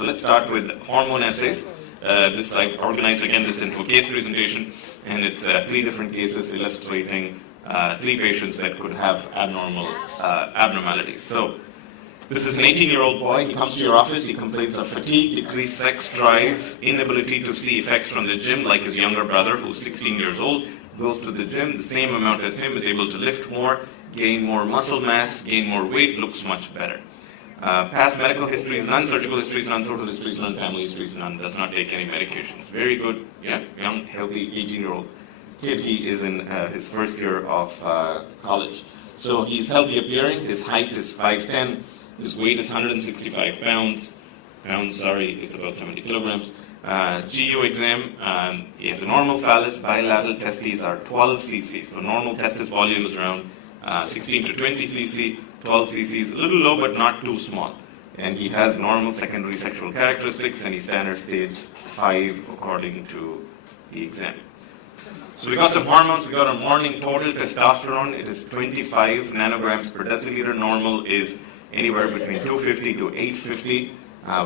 So let's start with hormone assays. I've organized again this into a case presentation, and it's 3 different cases illustrating 3 patients that could have abnormalities. So this is an 18-year-old boy. He comes to your office. He complains of fatigue, decreased sex drive, inability to see effects from the gym, like his younger brother, who's 16 years old, goes to the gym the same amount as him, is able to lift more, gain more muscle mass, gain more weight, looks much better. Past medical histories, none. Surgical histories, none. Social histories, none. Family histories, none. Does not take any medications. Very good, young, healthy 18-year-old kid. He is in his first year of college. So he's healthy appearing. His height is 5'10". His weight is 165 pounds. It's about 70 kilograms. GU exam, he has a normal phallus. Bilateral testes are 12 cc. So normal testis volume is around 16 to 20 cc. 12 cc is a little low, but not too small. And he has normal secondary sexual characteristics, and he's standard stage 5 according to the exam. So we got some hormones. We got a morning total testosterone. It is 25 nanograms per deciliter. Normal is anywhere between 250 to 850.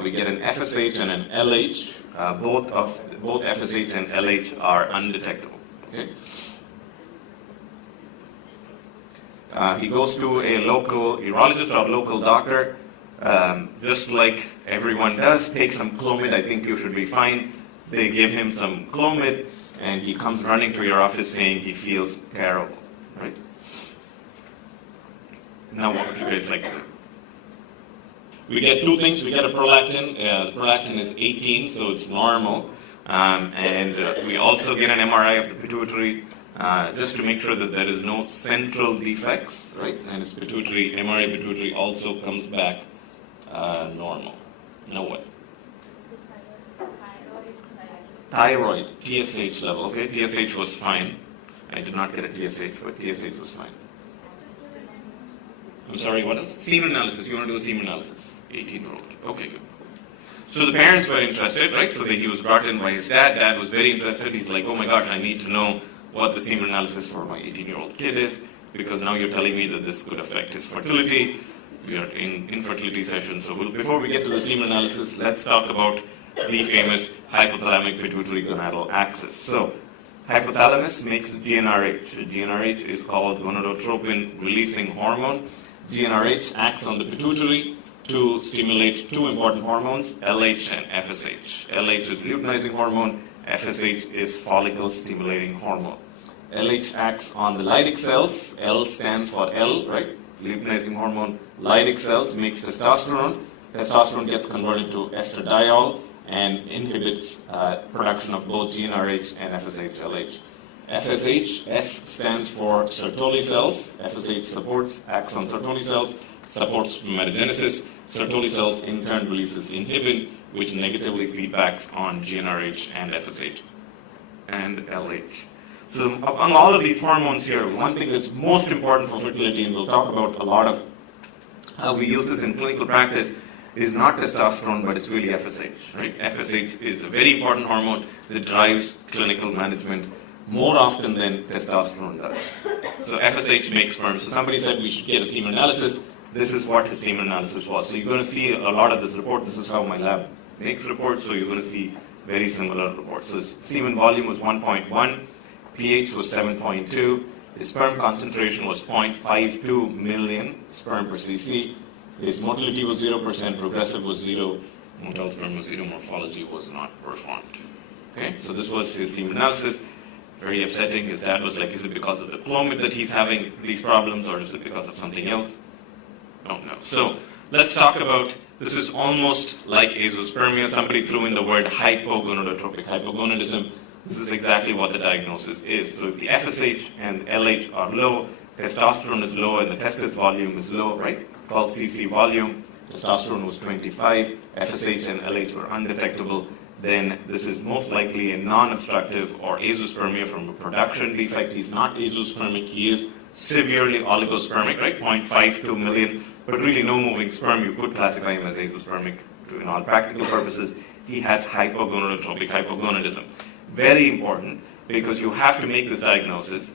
We get an FSH and an LH. Both FSH and LH are undetectable. Okay. He goes to a local urologist or local doctor, just like everyone does. Take some Clomid. I think you should be fine. They give him some Clomid, and he comes running to your office saying he feels terrible. Right? Now, what would you guys like to do? We get 2 things. We get a prolactin. The prolactin is 18, so it's normal. And we also get an MRI of the pituitary just to make sure that there is no central defects, right? And his MRI pituitary also comes back normal. Now what? Thyroid, TSH level. Okay, TSH was fine. I did not get a TSH, but TSH was fine. I'm sorry, what else? Semen analysis. You want to do a semen analysis? 18-year-old. Okay, good. So the parents were interested, right? So he was brought in by his dad. Dad was very interested. He's like, oh my gosh, I need to know what the semen analysis for my 18-year-old kid is, because now you're telling me that this could affect his fertility. We are in infertility session. So before we get to the semen analysis, let's talk about the famous hypothalamic pituitary gonadal axis. So hypothalamus makes GnRH. GnRH is called gonadotropin releasing hormone. GnRH acts on the pituitary to stimulate 2 important hormones, LH and FSH. LH is luteinizing hormone, FSH is follicle stimulating hormone. LH acts on the Leydig cells. L stands for L, right? Luteinizing hormone. Leydig cells makes testosterone. Testosterone gets converted to estradiol and inhibits production of both GnRH and FSH-LH. FSH, S stands for Sertoli cells. FSH acts on Sertoli cells, supports metagenesis. Sertoli cells in turn releases inhibin, which negatively feedbacks on GnRH and FSH and LH. So among all of these hormones here, one thing that's most important for fertility, and we'll talk about a lot of how we use this in clinical practice, is not testosterone, but it's really FSH. Right? FSH is a very important hormone that drives clinical management more often than testosterone does. So FSH makes sperm. So somebody said we should get a semen analysis. This is what his semen analysis was. So you're going to see a lot of this report. This is how my lab makes reports, so you're going to see very similar reports. So his semen volume was 1.1, pH was 7.2, his sperm concentration was 0.52 million sperm per cc, his motility was 0%, progressive was 0, motile sperm was 0, morphology was not performed. Okay, so this was his semen analysis. Very upsetting. His dad was like, is it because of the Clomid that he's having these problems, or is it because of something else? Don't know. So let's talk about, this is almost like azoospermia. Somebody threw in the word hypogonadotropic, hypogonadism. This is exactly what the diagnosis is. So if the FSH and LH are low, testosterone is low, and the testis volume is low, right? 12 cc volume, testosterone was 25, FSH and LH were undetectable, then this is most likely a non-obstructive or azoospermia from a production defect. He's not azoospermic, he is severely oligospermic, right? 0.52 million, but really no moving sperm. You could classify him as azoospermic in all practical purposes. He has hypogonadotropic hypogonadism. Very important, because you have to make this diagnosis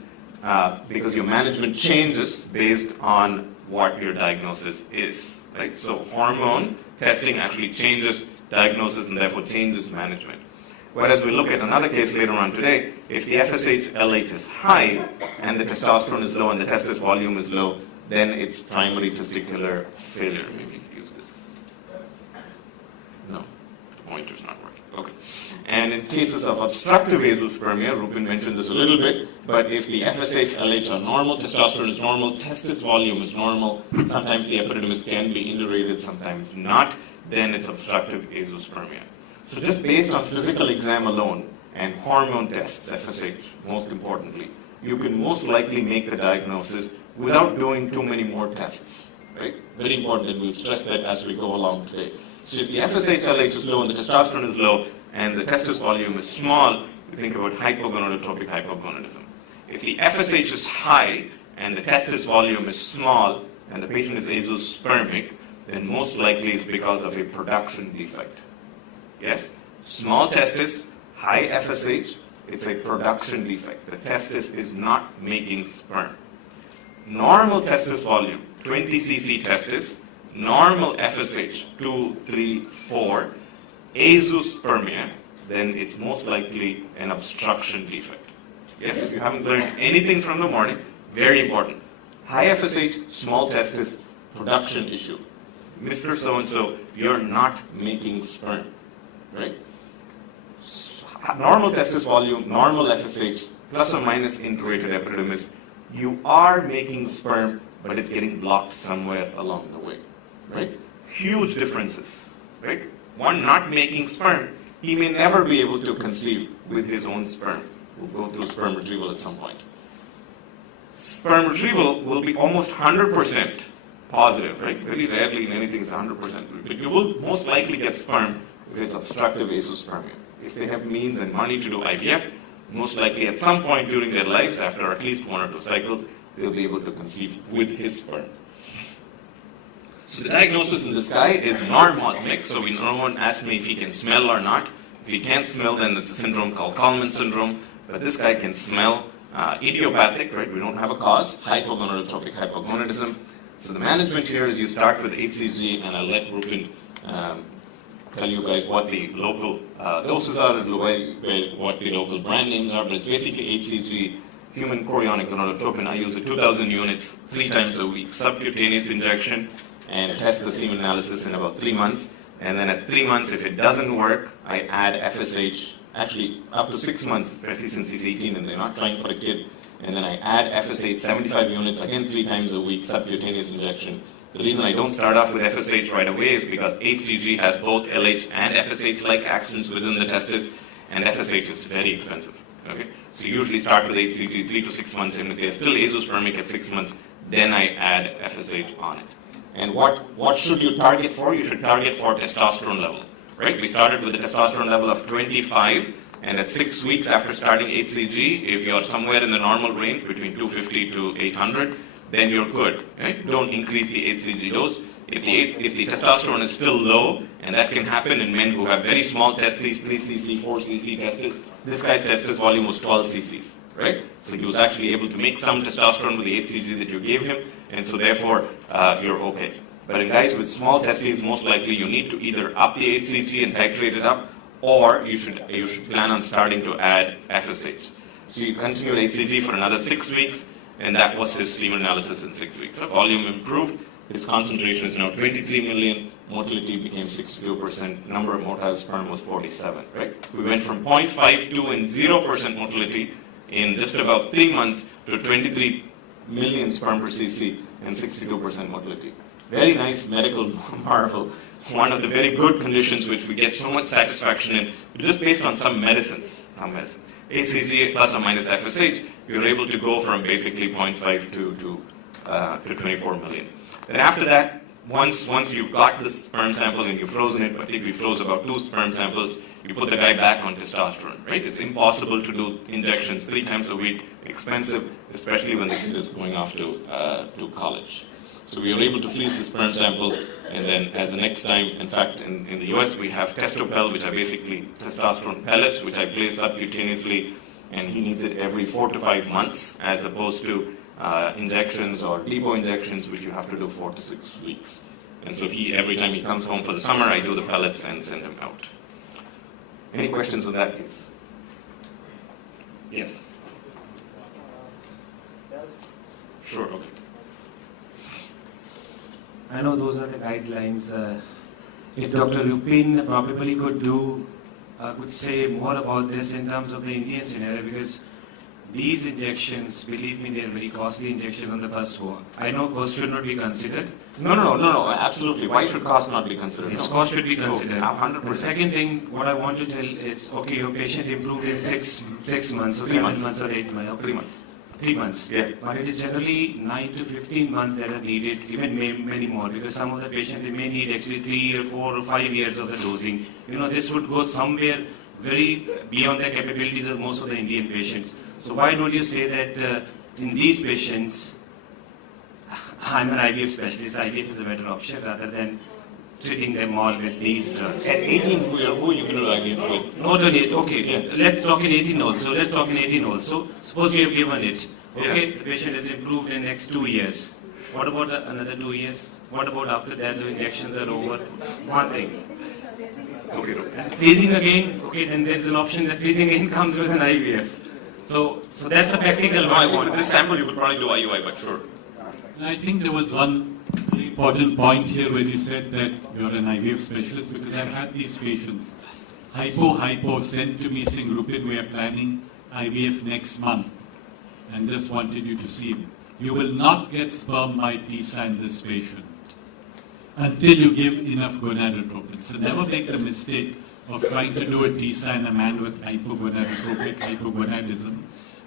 because your management changes based on what your diagnosis is, right? So hormone testing actually changes diagnosis and therefore changes management. Whereas we look at another case later on today, if the FSH-LH is high and the testosterone is low and the testis volume is low, then it's primary testicular failure. Maybe you could use this. No, the pointer's not working. Okay. And in cases of obstructive azoospermia, Rupin mentioned this a little bit, but if the FSH-LH are normal, testosterone is normal, testis volume is normal, sometimes the epididymis can be indurated, sometimes not, then it's obstructive azoospermia. So just based on physical exam alone and hormone tests, FSH most importantly, you can most likely make the diagnosis without doing too many more tests, right? Very important, and we'll stress that as we go along today. So if the FSH-LH is low and the testosterone is low and the testis volume is small, we think about hypogonadotropic hypogonadism. If the FSH is high and the testis volume is small and the patient is azoospermic, then most likely it's because of a production defect. Yes? Small testis, high FSH, it's a production defect. The testis is not making sperm. Normal testis volume, 20 cc testis, normal FSH, 2, 3, 4, azoospermia, then it's most likely an obstruction defect. Yes, if you haven't learned anything from the morning, very important. High FSH, small testis, production issue. Mr. So-and-so, you're not making sperm, right? Normal testis volume, normal FSH, plus or minus indurated epididymis, you are making sperm, but it's getting blocked somewhere along the way, right? Huge differences, right? One not making sperm, he may never be able to conceive with his own sperm. We'll go through sperm retrieval at some point. Sperm retrieval will be almost 100% positive, right? Very rarely in anything is 100%. But you will most likely get sperm if it's obstructive azoospermia. If they have means and money to do IVF, most likely at some point during their lives, after at least 1 or 2 cycles, they'll be able to conceive with his sperm. So the diagnosis in this guy is normosmic, so no one asked me if he can smell or not. If he can't smell, then it's a syndrome called Kallman syndrome, but this guy can smell. Idiopathic, right, we don't have a cause, hypogonadotropic hypogonadism. So the management here is you start with HCG, and I'll let Rupin tell you guys what the local doses are and what the local brand names are, but it's basically HCG, human chorionic gonadotropin. I use it 2,000 units 3 times a week, subcutaneous injection, and test the semen analysis in about 3 months. And then at 3 months, if it doesn't work, I add FSH, actually up to 6 months, especially since he's 18 and they're not trying for a kid. And then I add FSH 75 units, again 3 times a week, subcutaneous injection. The reason I don't start off with FSH right away is because HCG has both LH and FSH-like actions within the testis, and FSH is very expensive. Okay? So you usually start with HCG 3 to 6 months, and if they're still azoospermic at 6 months, then I add FSH on it. And what should you target for? You should target for testosterone level. Right? We started with a testosterone level of 25, and at 6 weeks after starting HCG, if you're somewhere in the normal range between 250 to 800, then you're good. Right? Don't increase the HCG dose. If the testosterone is still low, and that can happen in men who have very small testes, 3 cc, 4 cc testes, this guy's testis volume was 12 cc's. Right? So he was actually able to make some testosterone with the HCG that you gave him, and so therefore you're okay. But in guys with small testes, most likely you need to either up the HCG and titrate it up, or you should plan on starting to add FSH. So you continue HCG for another 6 weeks, and that was his semen analysis in 6 weeks. So volume improved, his concentration is now 23 million, motility became 62%, number of motile sperm was 47, right? We went from 0.52 and 0% motility in just about 3 months to 23 million sperm per cc and 62% motility. Very nice medical marvel. One of the very good conditions which we get so much satisfaction in, just based on some medicines. HCG plus or minus FSH, you're able to go from basically 0.52 to 24 million. Then after that, once you've got the sperm samples and you've frozen it, I think we froze about 2 sperm samples, you put the guy back on testosterone, right? It's impossible to do injections 3 times a week, expensive, especially when the kid is going off to college. So we were able to freeze the sperm sample, and then as the next time, in fact, in the US, we have Testopel, which are basically testosterone pellets, which I place subcutaneously, and he needs it every 4 to 5 months, as opposed to injections or depot injections, which you have to do 4 to 6 weeks. And so every time he comes home for the summer, I do the pellets and send him out. Any questions on that, please? Yes. Sure, okay. I know those are the guidelines. If Dr. Lupin probably could say more about this in terms of the Indian scenario, because these injections, believe me, they are very costly injections on the first one. I know cost should not be considered. No, absolutely. Why should cost not be considered? Yes, cost should be considered. 100%. The second thing, what I want to tell is, okay, your patient improved in 6 months, or 7 months, or 8 months. 3 months. 3 months. Yeah. But it is generally 9 to 15 months that are needed, even many more, because some of the patients, they may need actually 3 or 4 or 5 years of the dosing. This would go somewhere very beyond the capabilities of most of the Indian patients. So why don't you say that in these patients, I'm an IVF specialist, IVF is a better option rather than treating them all with these drugs. At 18, who you can do IVF with? Not only it, okay, yeah. Let's talk in 18 also. Suppose you have given it, okay, the patient has improved in next 2 years. What about another 2 years? What about after that the injections are over? One thing. Okay. Freezing again, okay, then there's an option that freezing again comes with an IVF. So that's a practical one. I think with this sample you could probably do IUI, but sure. I think there was one very important point here when you said that you're an IVF specialist, because I've had these patients. Hypo sent to me saying, Rupin, we are planning IVF next month and just wanted you to see him. You will not get sperm by TISA in this patient until you give enough gonadotropin. So never make the mistake of trying to do a TISA in a man with hypogonadotropic hypogonadism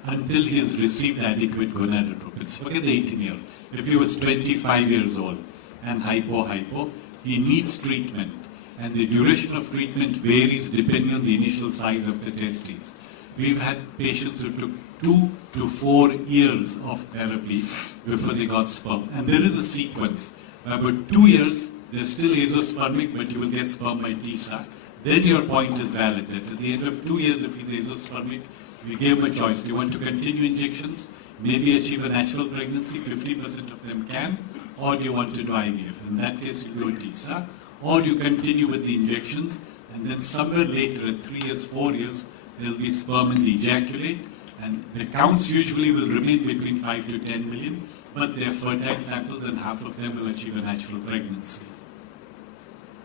until he has received adequate gonadotropins. Forget the 18-year-old. If he was 25 years old and hypo, he needs treatment. And the duration of treatment varies depending on the initial size of the testes. We've had patients who took 2 to 4 years of therapy before they got sperm. And there is a sequence. About 2 years, they're still azoospermic, but you will get sperm by TISA. Then your point is valid, that at the end of 2 years, if he's azoospermic, we gave him a choice. Do you want to continue injections, maybe achieve a natural pregnancy, 50% of them can, or do you want to do IVF? In that case, you do TISA, or you continue with the injections, and then somewhere later, at 3 years, 4 years, there will be sperm in the ejaculate, and the counts usually will remain between 5 to 10 million, but they are fertile samples, and half of them will achieve a natural pregnancy.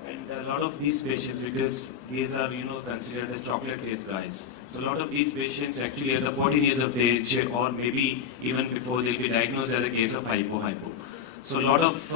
And a lot of these patients, because these are, considered the chocolate-faced guys. So a lot of these patients actually at the 14 years of age, or maybe even before, they'll be diagnosed as a case of hypo. So a lot of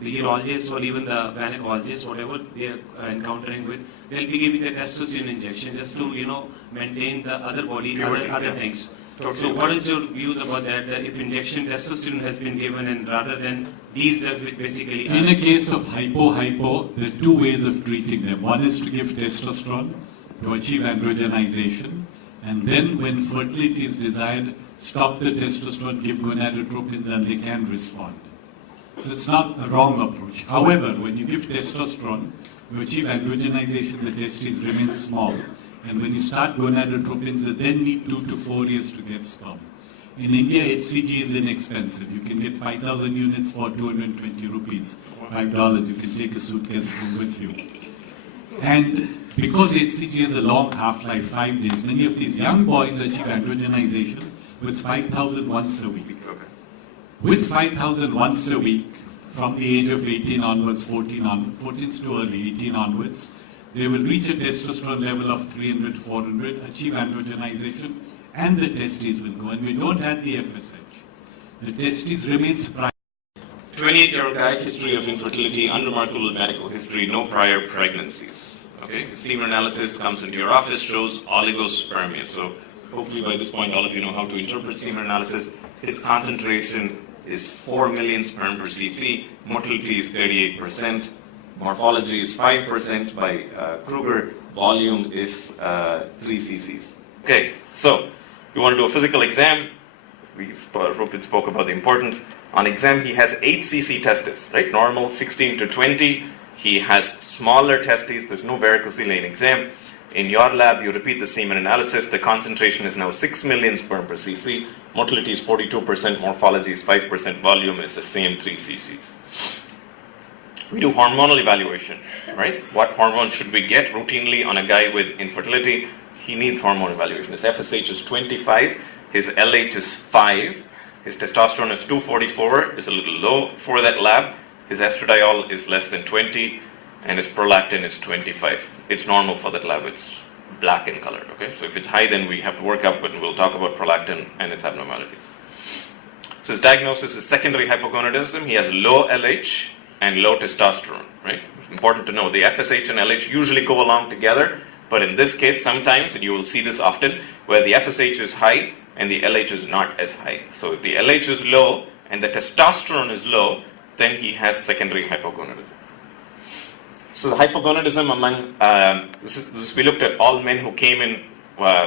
the urologists or even the gynecologists, whatever they are encountering with, they'll be giving the testosterone injection just to, maintain the other body, other things. So what is your views about that if injection testosterone has been given and rather than these drugs which basically... In a case of hypo, there are 2 ways of treating them. One is to give testosterone to achieve androgenization, and then when fertility is desired, stop the testosterone, give gonadotropin, then they can respond. So it's not a wrong approach. However, when you give testosterone, you achieve androgenization, the testes remain small. And when you start gonadotropins, they then need 2 to 4 years to get sperm. In India, HCG is inexpensive. You can get 5,000 units for 220 rupees, $5. You can take a suitcase home with you. And because HCG has a long half-life, 5 days, many of these young boys achieve androgenization with 5,000 once a week. With 5,000 once a week, from the age of 18 onwards, 14 is too early, 18 onwards, they will reach a testosterone level of 300, 400, achieve androgenization, and the testes will go. And we don't have the FSH. The testes remains private. 28-year-old guy, history of infertility, unremarkable medical history, no prior pregnancies. Okay, semen analysis comes into your office, shows oligospermia. So hopefully by this point all of you know how to interpret semen analysis. His concentration is 4 million sperm per cc, motility is 38%, morphology is 5% by Kruger, volume is 3 cc's. Okay, so you want to do a physical exam. Rupin spoke about the importance. On exam, he has 8 cc testes, right? Normal 16 to 20. He has smaller testes. There's no varicocele in exam. In your lab, you repeat the semen analysis. The concentration is now 6 million sperm per cc. Motility is 42%. Morphology is 5%. Volume is the same 3 cc's. we do hormonal evaluation, right? What hormone should we get routinely on a guy with infertility? He needs hormone evaluation. His FSH is 25, his LH is 5, his testosterone is 244, is a little low for that lab. His estradiol is less than 20, and his prolactin is 25. It's normal for that lab. It's black in color, okay? So if it's high, then we have to work up, and we'll talk about prolactin and its abnormalities. So his diagnosis is secondary hypogonadism. He has low LH and low testosterone, right? It's important to know the FSH and LH usually go along together, but in this case, sometimes, and you will see this often, where the FSH is high and the LH is not as high. So if the LH is low and the testosterone is low, then he has secondary hypogonadism. So the hypogonadism among, we looked at all men who came in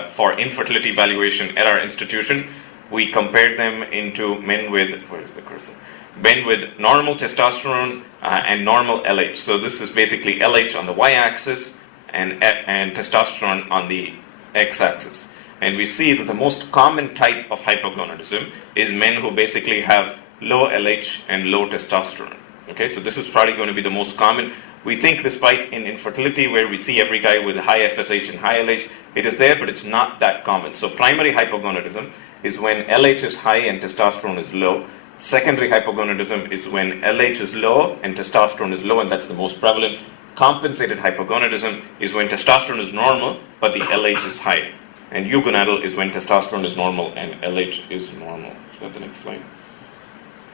for infertility evaluation at our institution. We compared them into men with, where is the cursor? Men with normal testosterone and normal LH. So this is basically LH on the y-axis and testosterone on the x-axis. And we see that the most common type of hypogonadism is men who basically have low LH and low testosterone. Okay, so this is probably going to be the most common. We think despite in infertility where we see every guy with high FSH and high LH, it is there, but it's not that common. So primary hypogonadism is when LH is high and testosterone is low. Secondary hypogonadism is when LH is low and testosterone is low, and that's the most prevalent. Compensated hypogonadism is when testosterone is normal, but the LH is high. And eugonadal is when testosterone is normal and LH is normal. Is that the next slide?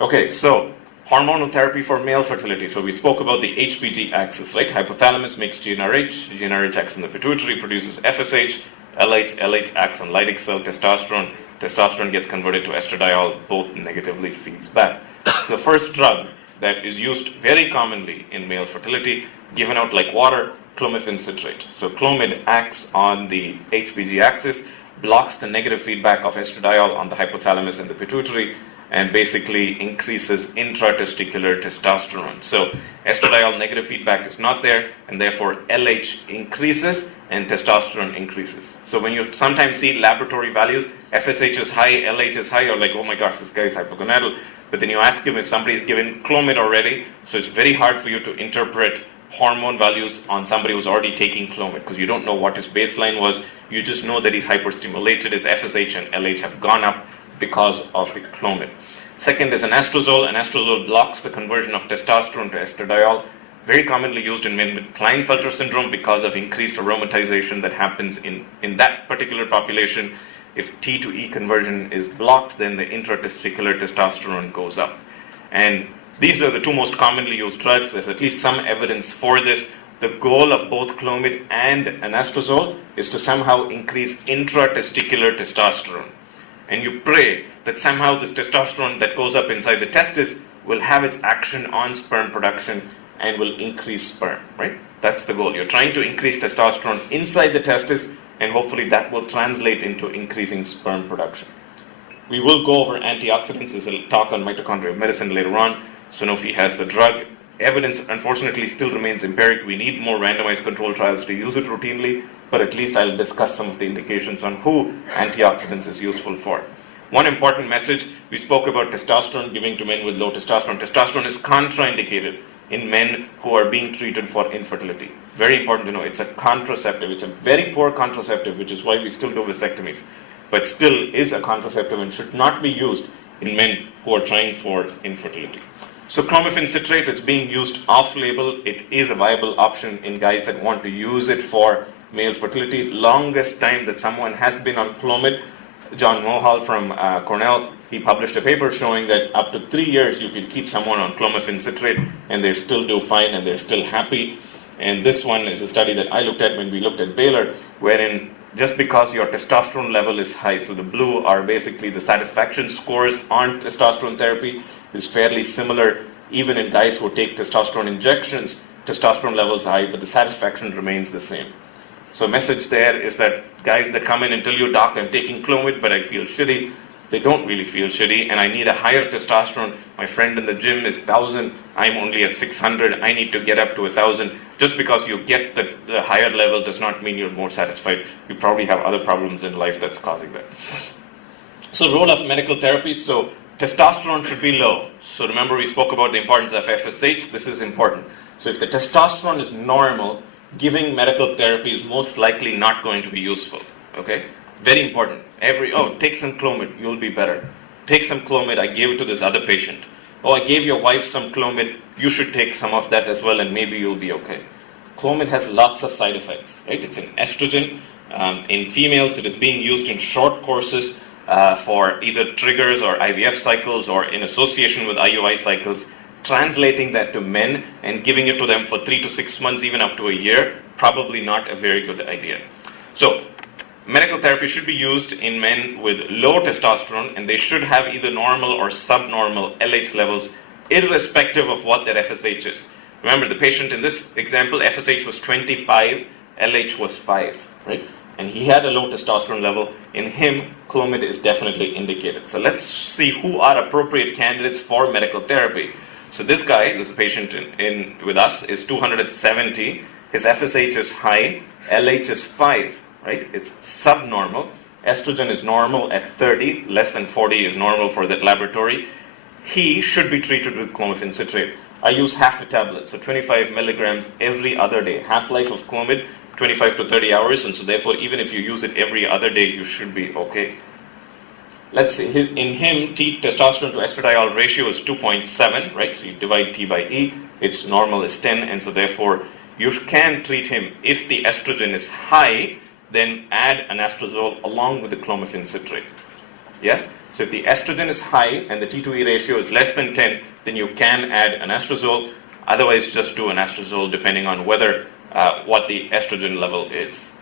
Okay, so hormonal therapy for male fertility. So we spoke about the HPG axis, right? Hypothalamus makes GnRH, GnRH acts on the pituitary, produces FSH, LH acts on Leydig cell, testosterone gets converted to estradiol, both negatively feeds back. So the first drug that is used very commonly in male fertility, given out like water, clomiphene citrate. So clomid acts on the HPG axis, blocks the negative feedback of estradiol on the hypothalamus and the pituitary, and basically increases intratesticular testosterone. So estradiol negative feedback is not there, and therefore LH increases and testosterone increases. So when you sometimes see laboratory values, FSH is high, LH is high, you're like, oh my gosh, this guy is hypogonadal. But then you ask him if somebody is given Clomid already, so it's very hard for you to interpret hormone values on somebody who's already taking Clomid, because you don't know what his baseline was. You just know that he's hyperstimulated, his FSH and LH have gone up because of the Clomid. Second is anastrozole. Anastrozole blocks the conversion of testosterone to estradiol, very commonly used in men with Klinefelter syndrome because of increased aromatization that happens in that particular population. If T to E conversion is blocked, then the intratesticular testosterone goes up. And these are the two most commonly used drugs. There's at least some evidence for this. The goal of both Clomid and anastrozole is to somehow increase intratesticular testosterone. And you pray that somehow this testosterone that goes up inside the testis will have its action on sperm production and will increase sperm, right? That's the goal. You're trying to increase testosterone inside the testis, and hopefully that will translate into increasing sperm production. We will go over antioxidants. There's a talk on mitochondrial medicine later on. Sanofi has the drug. Evidence, unfortunately, still remains empiric. We need more randomized controlled trials to use it routinely, but at least I'll discuss some of the indications on who antioxidants is useful for. One important message, we spoke about testosterone giving to men with low testosterone. Testosterone is contraindicated in men who are being treated for infertility. Very important to know, it's a contraceptive. It's a very poor contraceptive, which is why we still do vasectomies, but still is a contraceptive and should not be used in men who are trying for infertility. So clomiphene citrate, it's being used off-label. It is a viable option in guys that want to use it for male fertility. Longest time that someone has been on Clomid, John Mohal from Cornell, he published a paper showing that up to 3 years you could keep someone on clomiphene citrate and they still do fine and they're still happy. And this one is a study that I looked at when we looked at Baylor, wherein just because your testosterone level is high, so the blue are basically the satisfaction scores on testosterone therapy, is fairly similar even in guys who take testosterone injections. Testosterone levels are high, but the satisfaction remains the same. So message there is that guys that come in and tell you, doc, I'm taking Clomid, but I feel shitty. They don't really feel shitty, and I need a higher testosterone. My friend in the gym is 1,000. I'm only at 600. I need to get up to 1,000. Just because you get the higher level does not mean you're more satisfied. You probably have other problems in life that's causing that. So role of medical therapy. So testosterone should be low. So remember we spoke about the importance of FSH. This is important. So if the testosterone is normal, giving medical therapy is most likely not going to be useful. Okay? Very important. Take some Clomid, you'll be better. Take some Clomid, I gave it to this other patient. Oh, I gave your wife some Clomid, you should take some of that as well and maybe you'll be okay. Clomid has lots of side effects, right? It's an estrogen. In females, it is being used in short courses for either triggers or IVF cycles or in association with IUI cycles. Translating that to men and giving it to them for 3 to 6 months, even up to a year, probably not a very good idea. So, medical therapy should be used in men with low testosterone, and they should have either normal or subnormal LH levels, irrespective of what their FSH is. Remember, the patient in this example, FSH was 25, LH was 5, right? And he had a low testosterone level. In him, Clomid is definitely indicated. So let's see who are appropriate candidates for medical therapy. So this guy, this patient with us, is 270. His FSH is high. LH is 5, right? It's subnormal. Estrogen is normal at 30. Less than 40 is normal for that laboratory. He should be treated with clomiphene citrate. I use half a tablet, so 25 milligrams every other day. Half-life of Clomid, 25 to 30 hours, and so therefore, even if you use it every other day, you should be okay. Let's see, in him, T testosterone to estradiol ratio is 2.7, right? So you divide T by E, its normal is 10, and so therefore, you can treat him. If the estrogen is high, then add anastrozole along with the clomiphene citrate. Yes? So if the estrogen is high and the T2E ratio is less than 10, then you can add anastrozole. Otherwise, just do anastrozole depending on whether what the estrogen level is.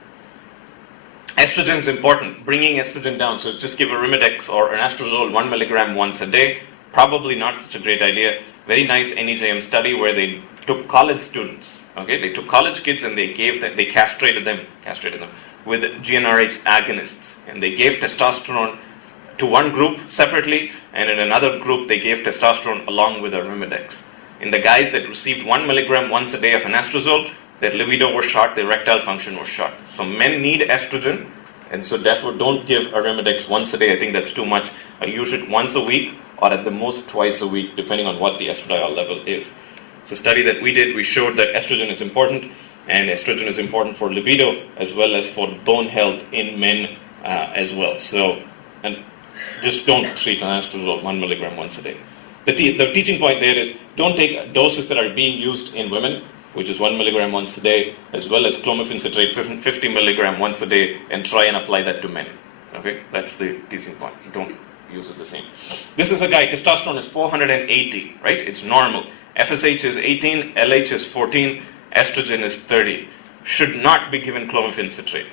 Estrogen is important, bringing estrogen down. So just give Arimidex or anastrozole 1 milligram once a day. Probably not such a great idea. Very nice NEJM study where they took college students. Okay, they took college kids and they castrated them with GnRH agonists, and they gave testosterone to one group separately, and in another group they gave testosterone along with Arimidex. In the guys that received 1 milligram once a day of anastrozole, their libido was shot, their erectile function was shot. So men need estrogen, and so therefore don't give Arimidex once a day. I think that's too much. I use it once a week or at the most twice a week, depending on what the estradiol level is. It's a study that we did. We showed that estrogen is important, and estrogen is important for libido as well as for bone health in men as well. So, and just don't treat anastrozole 1 milligram once a day. The teaching point there is don't take doses that are being used in women, which is 1 milligram once a day, as well as clomiphene citrate 50 milligram once a day, and try and apply that to men. Okay, that's the teaching point. Don't use it the same. This is a guy, testosterone is 480, right? It's normal. FSH is 18, LH is 14, estrogen is 30. Should not be given clomiphene citrate.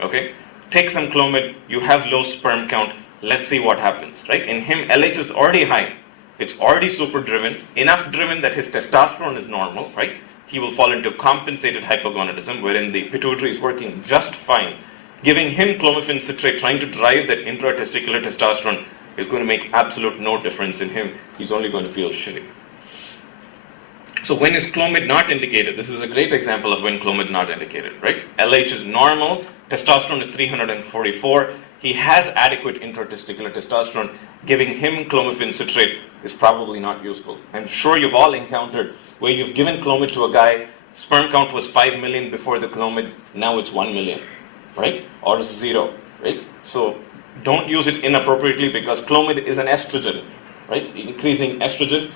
Okay? Take some Clomid, you have low sperm count, let's see what happens, right? In him, LH is already high. It's already super driven, enough driven that his testosterone is normal, right? He will fall into compensated hypogonadism, wherein the pituitary is working just fine. Giving him clomiphene citrate, trying to drive that intratesticular testosterone, is going to make absolute no difference in him. He's only going to feel shitty. So when is Clomid not indicated? This is a great example of when Clomid is not indicated, right? LH is normal, testosterone is 344. He has adequate intratesticular testosterone. Giving him clomiphene citrate is probably not useful. I'm sure you've all encountered where you've given Clomid to a guy, sperm count was 5 million before the Clomid, now it's 1 million, right? Or 0, right? So don't use it inappropriately because Clomid is an estrogen, right? Increasing estrogen.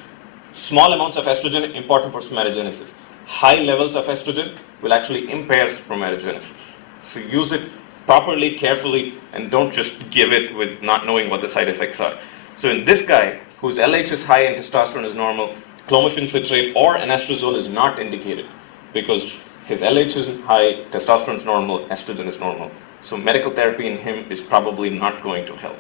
Small amounts of estrogen important for spermatogenesis. High levels of estrogen will actually impair spermatogenesis. So use it properly, carefully, and don't just give it with not knowing what the side effects are. So in this guy, whose LH is high and testosterone is normal, clomiphene citrate or anastrozole is not indicated because his LH is high, testosterone is normal, estrogen is normal. So medical therapy in him is probably not going to help.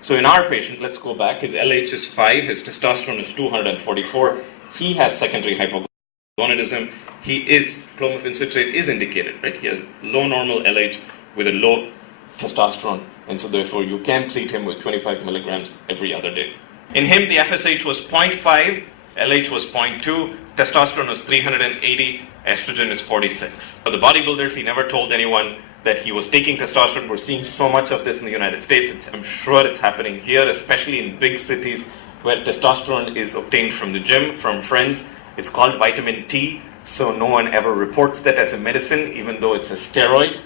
So in our patient, let's go back, his LH is 5, his testosterone is 244, he has secondary hypogonadism, clomiphene citrate is indicated, right? He has low normal LH with a low testosterone, and so therefore you can treat him with 25 milligrams every other day. In him, the FSH was 0.5, LH was 0.2, testosterone was 380, estrogen is 46. For the bodybuilders, he never told anyone that he was taking testosterone. We're seeing so much of this in the United States. I'm sure it's happening here, especially in big cities where testosterone is obtained from the gym, from friends. It's called vitamin T. So no one ever reports that as a medicine, even though it's a steroid.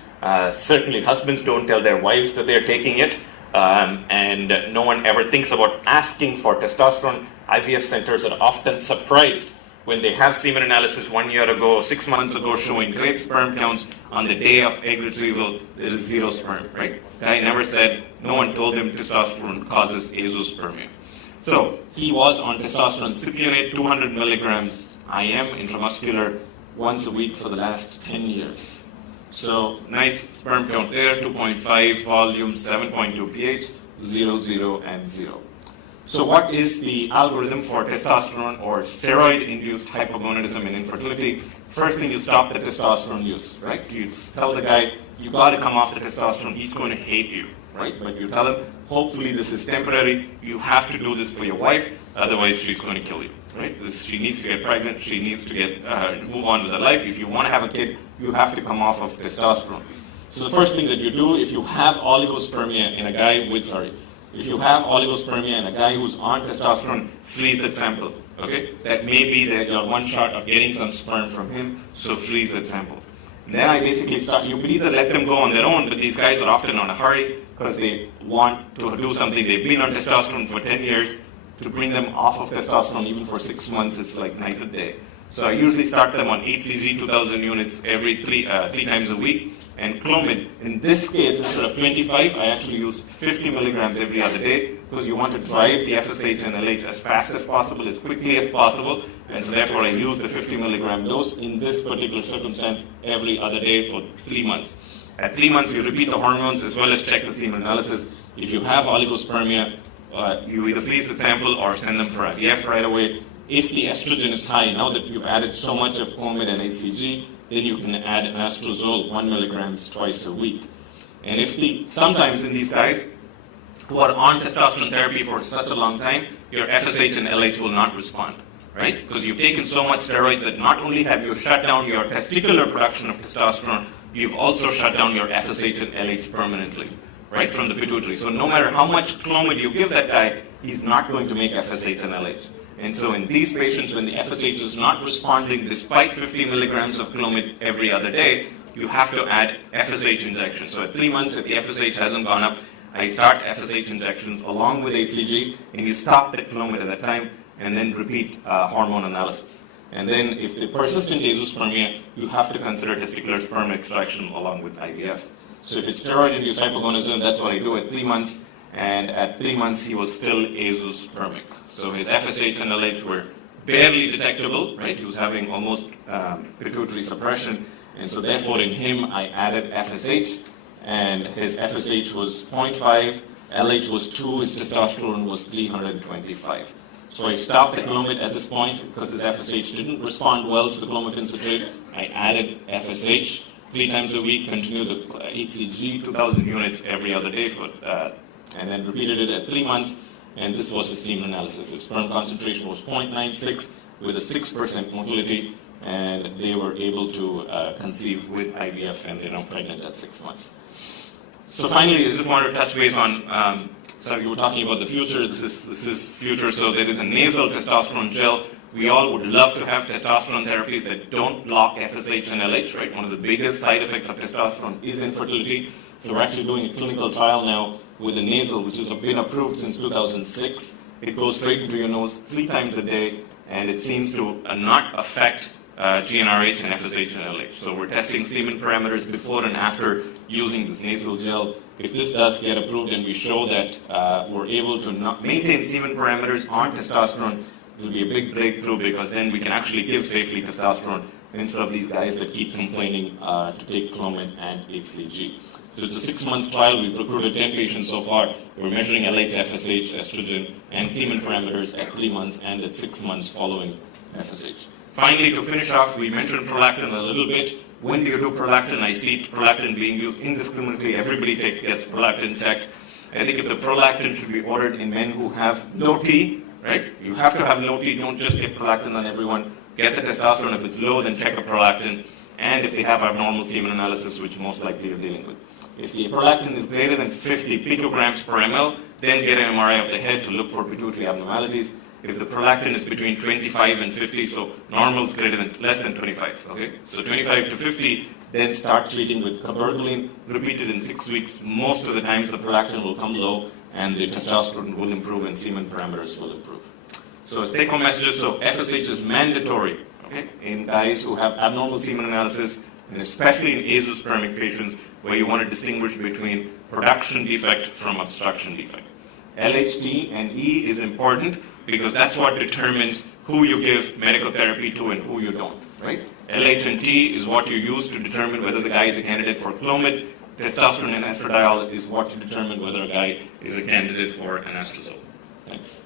Certainly husbands don't tell their wives that they're taking it. And no one ever thinks about asking for testosterone. IVF centers are often surprised when they have semen analysis 1 year ago, 6 months ago, showing great sperm counts. On the day of egg retrieval, there is 0 sperm, right? Guy never said, no one told him testosterone causes azoospermia. So he was on testosterone cypionate, 200 milligrams IM, intramuscular, once a week for the last 10 years. So nice sperm count there, 2.5 volume, 7.2 pH, 0, 0, and 0. So what is the algorithm for testosterone or steroid-induced hypogonadism and infertility? First thing, you stop the testosterone use, right? You tell the guy, you got to come off the testosterone, he's going to hate you, right? But you tell him, hopefully this is temporary, you have to do this for your wife, otherwise she's going to kill you, right? She needs to get pregnant, she needs to get move on with her life. If you want to have a kid, you have to come off of testosterone. So the first thing that you do, if you have oligospermia in a guy with, if you have oligospermia in a guy who's on testosterone, freeze that sample, okay? That may be that you're one shot of getting some sperm from him, so freeze that sample. Then I basically start, you could either let them go on their own, but these guys are often on a hurry because they want to do something. They've been on testosterone for 10 years. To bring them off of testosterone even for 6 months, it's like night and day. So I usually start them on HCG, 2,000 units every three times a week. And Clomid, in this case, instead of 25, I actually use 50 milligrams every other day because you want to drive the FSH and LH as fast as possible, as quickly as possible. And so therefore I use the 50 milligram dose in this particular circumstance every other day for 3 months. At 3 months, you repeat the hormones as well as check the semen analysis. If you have oligospermia, you either freeze the sample or send them for IVF right away. If the estrogen is high, now that you've added so much of Clomid and HCG, then you can add anastrozole 1 milligrams twice a week. And sometimes in these guys who are on testosterone therapy for such a long time, your FSH and LH will not respond, right? Because you've taken so much steroids that not only have you shut down your testicular production of testosterone, you've also shut down your FSH and LH permanently, right, from the pituitary. So no matter how much Clomid you give that guy, he's not going to make FSH and LH. And so in these patients, when the FSH is not responding despite 50 milligrams of Clomid every other day, you have to add FSH injections. So at 3 months, if the FSH hasn't gone up, I start FSH injections along with HCG, and you stop the Clomid at that time, and then repeat hormone analysis. And then if the persistent azoospermia, you have to consider testicular sperm extraction along with IVF. So if it's steroid-induced hypogonadism, that's what I do at 3 months. And at 3 months, he was still azoospermic. So his FSH and LH were barely detectable, right? He was having almost pituitary suppression. And so therefore, in him, I added FSH. And his FSH was 0.5, LH was 2, his testosterone was 325. So I stopped the Clomid at this point because his FSH didn't respond well to the clomiphene citrate. I added FSH 3 times a week, continued the HCG 2,000 units every other day and then repeated it at 3 months, and this was his semen analysis. His sperm concentration was 0.96 with a 6% motility, and they were able to conceive with IVF, and they're now pregnant at 6 months. So finally, I just wanted to touch base on, so you were talking about the future, this is future, so there is a nasal testosterone gel. We all would love to have testosterone therapies that don't block FSH and LH, right? One of the biggest side effects of testosterone is infertility. So we're actually doing a clinical trial now with a nasal, which has been approved since 2006. It goes straight into your nose 3 times a day, and it seems to not affect GnRH and FSH and LH. So we're testing semen parameters before and after using this nasal gel. If this does get approved and we show that we're able to maintain semen parameters on testosterone, it will be a big breakthrough because then we can actually give safely testosterone instead of these guys that keep complaining to take Clomid and HCG. So it's a 6-month trial. We've recruited 10 patients so far. We're measuring LH, FSH, estrogen, and semen parameters at 3 months and at 6 months following FSH. Finally, to finish off, we mentioned prolactin a little bit. When do you do prolactin? I see prolactin being used indiscriminately. Everybody gets prolactin checked. I think if the prolactin should be ordered in men who have low T, right? You have to have low T. Don't just get prolactin on everyone. Get the testosterone. If it's low, then check a prolactin. And if they have abnormal semen analysis, which most likely you're dealing with. If the prolactin is greater than 50 picograms per ml, then get an MRI of the head to look for pituitary abnormalities. if the prolactin is between 25 and 50, so normal is less than 25, okay? So 25 to 50, then start treating with cabergoline, repeated in 6 weeks. Most of the times the prolactin will come low and the testosterone will improve and semen parameters will improve. So as take-home messages, so FSH is mandatory, okay, in guys who have abnormal semen analysis, and especially in azoospermic patients where you want to distinguish between production defect from obstruction defect. LHT and E is important because that's what determines who you give medical therapy to and who you don't, right? LH and T is what you use to determine whether the guy is a candidate for Clomid. Testosterone and estradiol is what to determine whether a guy is a candidate for anastrozole. Thanks.